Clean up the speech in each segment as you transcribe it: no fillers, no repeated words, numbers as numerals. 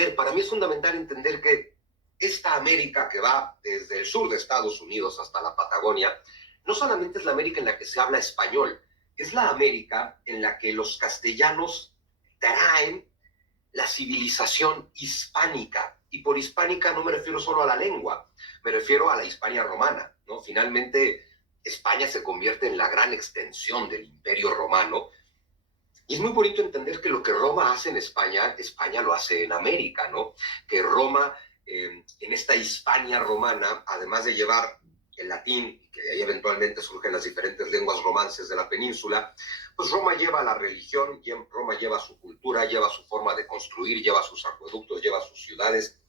ver, para mí es fundamental entender que esta América que va desde el sur de Estados Unidos hasta la Patagonia, no solamente es la América en la que se habla español, es la América en la que los castellanos traen la civilización hispánica. Y por hispánica no me refiero solo a la lengua, me refiero a la Hispania romana, ¿no? Finalmente, España se convierte en la gran extensión del Imperio Romano. Y es muy bonito entender que lo que Roma hace en España, España lo hace en América, ¿no? Que Roma, en esta Hispania romana, además de llevar el latín, que de ahí eventualmente surgen las diferentes lenguas romances de la península, pues Roma lleva la religión, Roma lleva su cultura, lleva su forma de construir, lleva sus acueductos, lleva sus ciudades,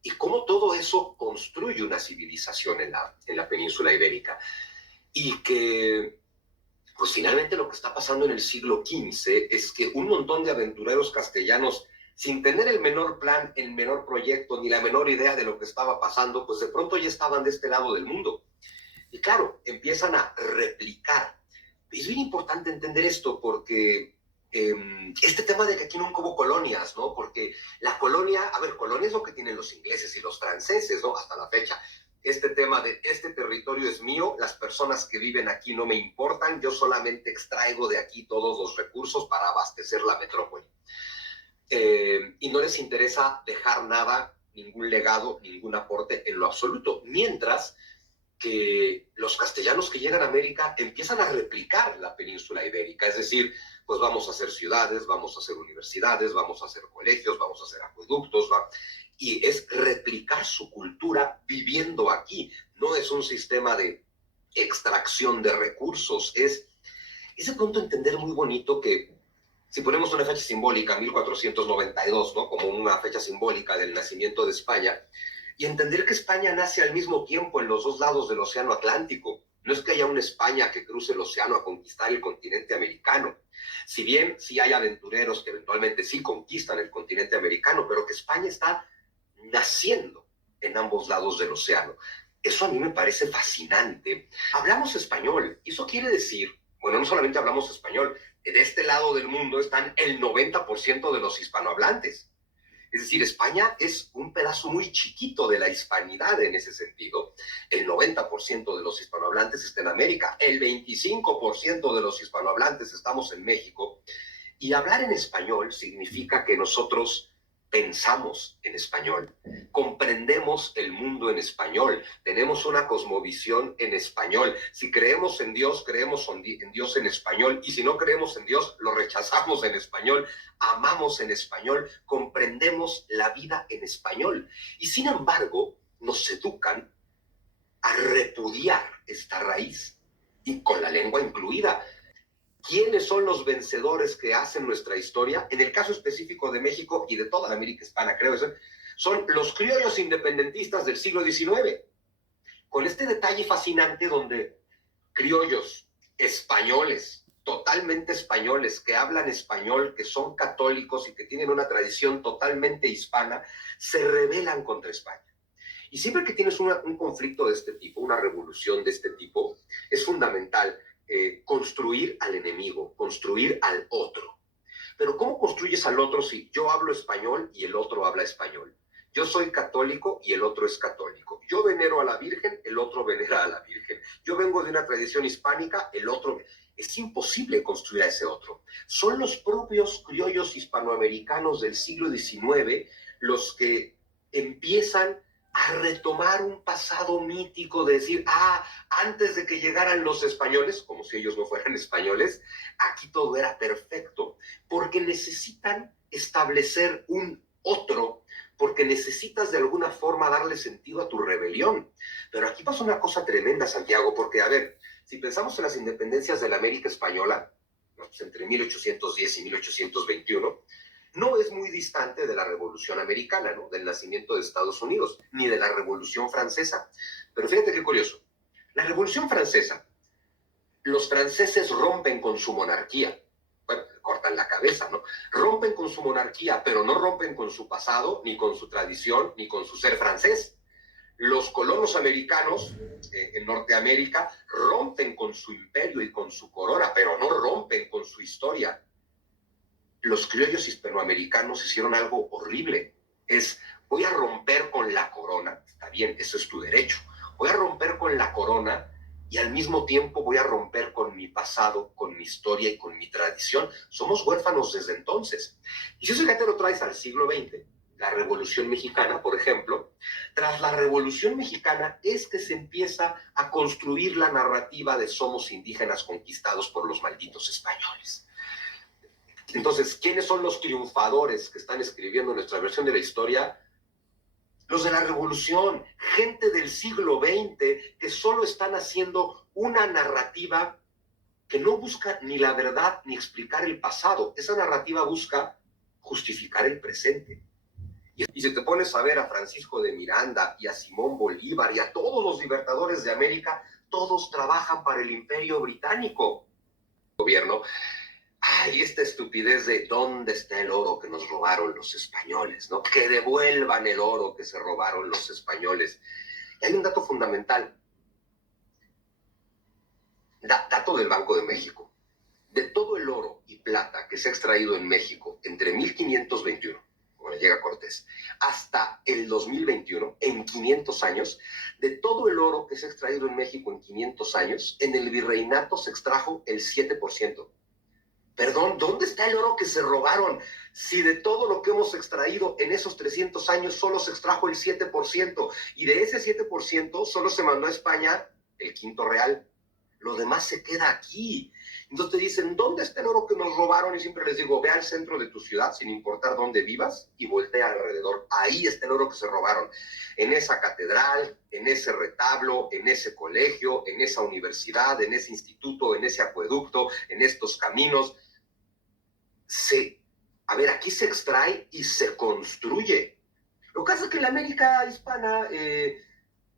y cómo todo eso construye una civilización en la península ibérica. Y que pues finalmente lo que está pasando en el siglo XV es que un montón de aventureros castellanos, sin tener el menor plan, el menor proyecto, ni la menor idea de lo que estaba pasando, pues de pronto ya estaban de este lado del mundo. Y claro, empiezan a replicar. Es bien importante entender esto porque este tema de que aquí nunca hubo colonias, ¿no? Porque la colonia, a ver, colonia es lo que tienen los ingleses y los franceses, ¿no? Hasta la fecha. Este tema de este territorio es mío, las personas que viven aquí no me importan, yo solamente extraigo de aquí todos los recursos para abastecer la metrópoli. Y no les interesa dejar nada, ningún legado, ningún aporte en lo absoluto. Mientras que los castellanos que llegan a América empiezan a replicar la península ibérica, es decir, pues vamos a hacer ciudades, vamos a hacer universidades, vamos a hacer colegios, vamos a hacer acueductos, y es replicar su cultura viviendo aquí. No es un sistema de extracción de recursos, es de pronto entender muy bonito que si ponemos una fecha simbólica, 1492, ¿no? Como una fecha simbólica del nacimiento de España, y entender que España nace al mismo tiempo en los dos lados del Océano Atlántico. No es que haya una España que cruce el océano a conquistar el continente americano. Si bien sí hay aventureros que eventualmente sí conquistan el continente americano, pero que España está naciendo en ambos lados del océano. Eso a mí me parece fascinante. Hablamos español, y eso quiere decir, bueno, no solamente hablamos español, de este lado del mundo están el 90% de los hispanohablantes. Es decir, España es un pedazo muy chiquito de la hispanidad en ese sentido. El 90% de los hispanohablantes está en América, el 25% de los hispanohablantes estamos en México. Y hablar en español significa que nosotros pensamos en español, comprendemos el mundo en español, tenemos una cosmovisión en español. Si creemos en Dios, creemos en Dios en español, y si no creemos en Dios, lo rechazamos en español, amamos en español, comprendemos la vida en español. Y sin embargo, nos educan a repudiar esta raíz, y con la lengua incluida. ¿Quiénes son los vencedores que hacen nuestra historia? En el caso específico de México y de toda la América Hispana, creo, son los criollos independentistas del siglo XIX. Con este detalle fascinante donde criollos españoles, totalmente españoles, que hablan español, que son católicos y que tienen una tradición totalmente hispana, se rebelan contra España. Y siempre que tienes un conflicto de este tipo, una revolución de este tipo, es fundamental construir al enemigo, construir al otro. Pero ¿cómo construyes al otro si yo hablo español y el otro habla español? Yo soy católico y el otro es católico. Yo venero a la Virgen, el otro venera a la Virgen. Yo vengo de una tradición hispánica, el otro... Es imposible construir a ese otro. Son los propios criollos hispanoamericanos del siglo XIX los que empiezan a retomar un pasado mítico de decir, antes de que llegaran los españoles, como si ellos no fueran españoles, aquí todo era perfecto, porque necesitan establecer un otro, porque necesitas de alguna forma darle sentido a tu rebelión. Pero aquí pasa una cosa tremenda, Santiago, porque, a ver, si pensamos en las independencias de la América Española, ¿no? Pues entre 1810 y 1821, no es muy distante de la Revolución Americana, ¿no? Del nacimiento de Estados Unidos, ni de la Revolución Francesa. Pero fíjate qué curioso. La Revolución Francesa, los franceses rompen con su monarquía. Bueno, cortan la cabeza, ¿no? Rompen con su monarquía, pero no rompen con su pasado, ni con su tradición, ni con su ser francés. Los colonos americanos en Norteamérica rompen con su imperio y con su corona, pero no rompen con su historia. Los criollos hispanoamericanos hicieron algo horrible. Es, voy a romper con la corona, está bien, eso es tu derecho, voy a romper con la corona y al mismo tiempo voy a romper con mi pasado, con mi historia y con mi tradición. Somos huérfanos desde entonces. Y si eso ya te lo traes al siglo XX, la Revolución Mexicana, por ejemplo, tras la Revolución Mexicana es que se empieza a construir la narrativa de somos indígenas conquistados por los malditos españoles. Entonces, ¿quiénes son los triunfadores que están escribiendo nuestra versión de la historia? Los de la Revolución, gente del siglo XX que solo están haciendo una narrativa que no busca ni la verdad ni explicar el pasado. Esa narrativa busca justificar el presente. Y si te pones a ver a Francisco de Miranda y a Simón Bolívar y a todos los libertadores de América, todos trabajan para el Imperio Británico. Gobierno. Ay, esta estupidez de dónde está el oro que nos robaron los españoles, ¿no? Que devuelvan el oro que se robaron los españoles. Y hay un dato fundamental. Dato del Banco de México. De todo el oro y plata que se ha extraído en México entre 1521, cuando llega Cortés, hasta el 2021, en 500 años, de todo el oro que se ha extraído en México en 500 años, en el virreinato se extrajo el 7%. Perdón, ¿dónde está el oro que se robaron? Si de todo lo que hemos extraído en esos 300 años solo se extrajo el 7%, y de ese 7% solo se mandó a España el quinto real. Lo demás se queda aquí. Entonces te dicen, ¿dónde está el oro que nos robaron? Y siempre les digo, ve al centro de tu ciudad, sin importar dónde vivas, y voltea alrededor. Ahí está el oro que se robaron. En esa catedral, en ese retablo, en ese colegio, en esa universidad, en ese instituto, en ese acueducto, en estos caminos. Aquí se extrae y se construye. Lo que pasa es que en la América hispana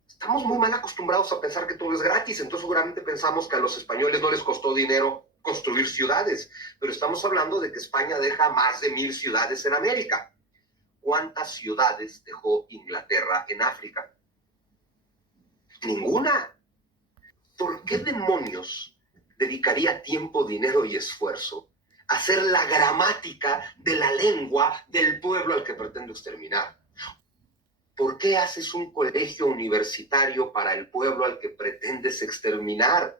estamos muy mal acostumbrados a pensar que todo es gratis, entonces seguramente pensamos que a los españoles no les costó dinero construir ciudades, pero estamos hablando de que España deja más de 1000 ciudades en América. ¿Cuántas ciudades dejó Inglaterra en África? Ninguna. ¿Por qué demonios dedicaría tiempo, dinero y esfuerzo a hacer la gramática de la lengua del pueblo al que pretendo exterminar? ¿Por qué haces un colegio universitario para el pueblo al que pretendes exterminar?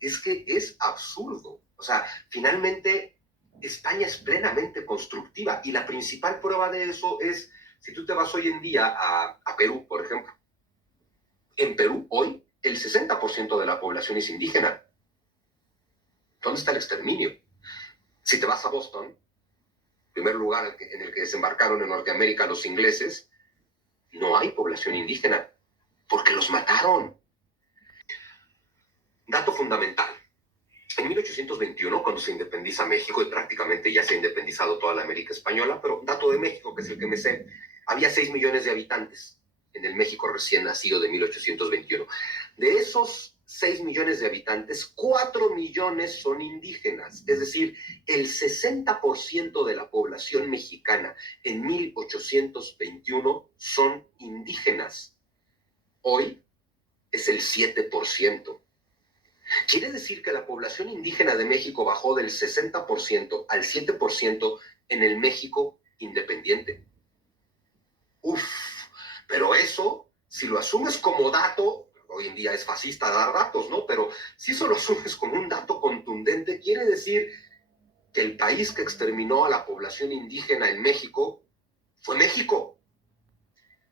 Es que es absurdo. O sea, finalmente España es plenamente constructiva y la principal prueba de eso es si tú te vas hoy en día a Perú, por ejemplo. En Perú, hoy, el 60% de la población es indígena. ¿Dónde está el exterminio? Si te vas a Boston, primer lugar en el que desembarcaron en Norteamérica los ingleses, no hay población indígena, porque los mataron. Dato fundamental. En 1821, cuando se independiza México, y prácticamente ya se ha independizado toda la América Española, pero dato de México, que es el que me sé, había 6 millones de habitantes en el México recién nacido de 1821. De esos 6 millones de habitantes, 4 millones son indígenas, es decir, el 60% de la población mexicana en 1821 son indígenas. Hoy es el 7%. Quiere decir que la población indígena de México bajó del 60% al 7% en el México independiente. Uf, pero eso, si lo asumes como dato, hoy en día es fascista dar datos, ¿no? Pero si eso lo asumes como un dato contundente, quiere decir que el país que exterminó a la población indígena en México fue México.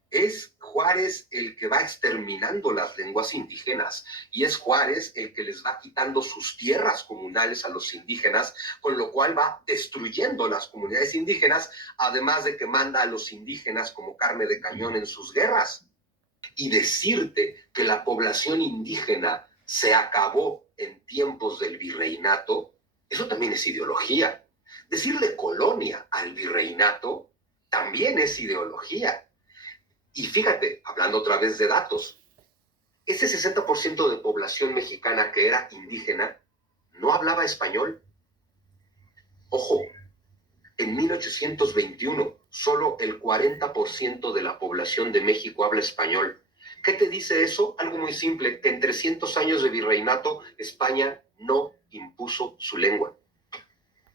Es Juárez el que va exterminando las lenguas indígenas y es Juárez el que les va quitando sus tierras comunales a los indígenas, con lo cual va destruyendo las comunidades indígenas, además de que manda a los indígenas como carne de cañón en sus guerras. Y decirte que la población indígena se acabó en tiempos del virreinato, eso también es ideología. Decirle colonia al virreinato también es ideología. Y fíjate, hablando otra vez de datos, ese 60% de población mexicana que era indígena no hablaba español. Ojo, en 1821 solo el 40% de la población de México habla español. ¿Qué te dice eso? Algo muy simple, que en 300 años de virreinato España no impuso su lengua.